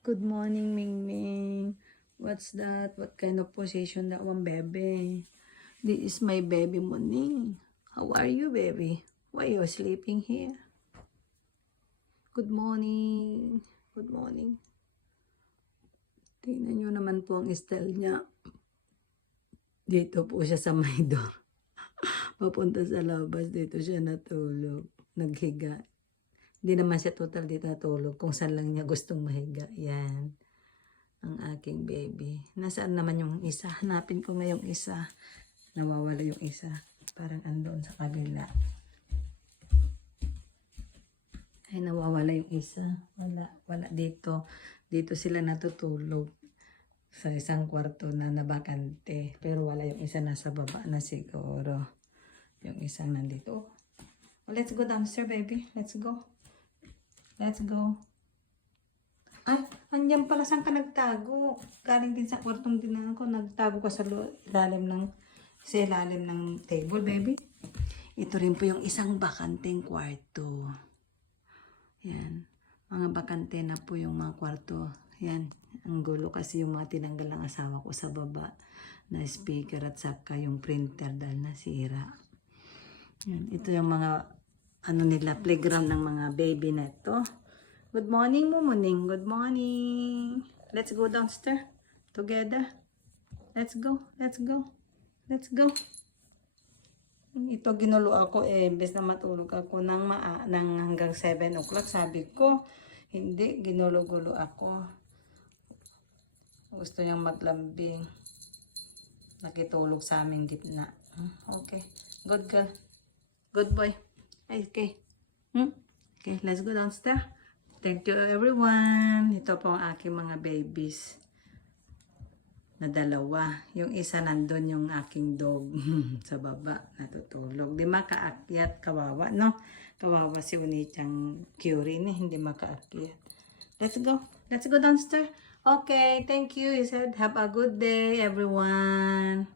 Good morning, Ming Ming. What's that? What kind of position that one, baby? This is my baby Muning. How are you, baby? Why you sleeping here? Good morning. Good morning. Tingnan nyo naman po ang style niya. Dito po siya sa may door. Papunta sa labas. Dito siya natulog. Naghiga. Hindi naman siya total dito natulog. Kung saan lang niya gustong mahiga. Yan. Ang aking baby. Nasaan naman yung isa? Hanapin ko nga yung isa. Nawawala yung isa. Parang andoon sa kabila. Ay, nawawala yung isa. Wala dito. Dito sila natutulog. Sa isang kwarto na nabakante. Pero wala yung isa nasa baba na siguro. Yung isang nandito. Oh, let's go downstairs, baby. Let's go. Let's go. Ay, andyan pala, saan ka nagtago? Galing din sa kwartong din ako. Nagtago ka sa ilalim ng table, baby. Ito rin po yung isang bakanteng kwarto. Yan. Mga bakante na po yung mga kwarto. Yan. Ang gulo kasi yung mga tinanggal ng asawa ko sa baba na speaker at saka yung printer dahil nasira. Yan. Ito yung mga playground ng mga baby na ito. Good morning, Mumuning. Good morning. Let's go downstairs together. Let's go. Let's go. Let's go. Ito ginulo ako imbes na matulog ako ng hanggang 7 o'clock. Sabi ko, hindi, ginulo-gulo ako. Gusto niyang maglambing. Nakitulog sa aming gitna. Okay. Good girl. Good boy. Okay. Okay, let's go downstairs. Thank you everyone. Ito po ang aking mga babies. Na dalawa. Yung isa nandun yung aking dog sa baba. Natutulog. Di makaakyat. Kawawa, no? Kawawa si Unichang Curie. Hindi makaakyat. Let's go. Let's go downstairs. Okay, thank you. He said, have a good day everyone.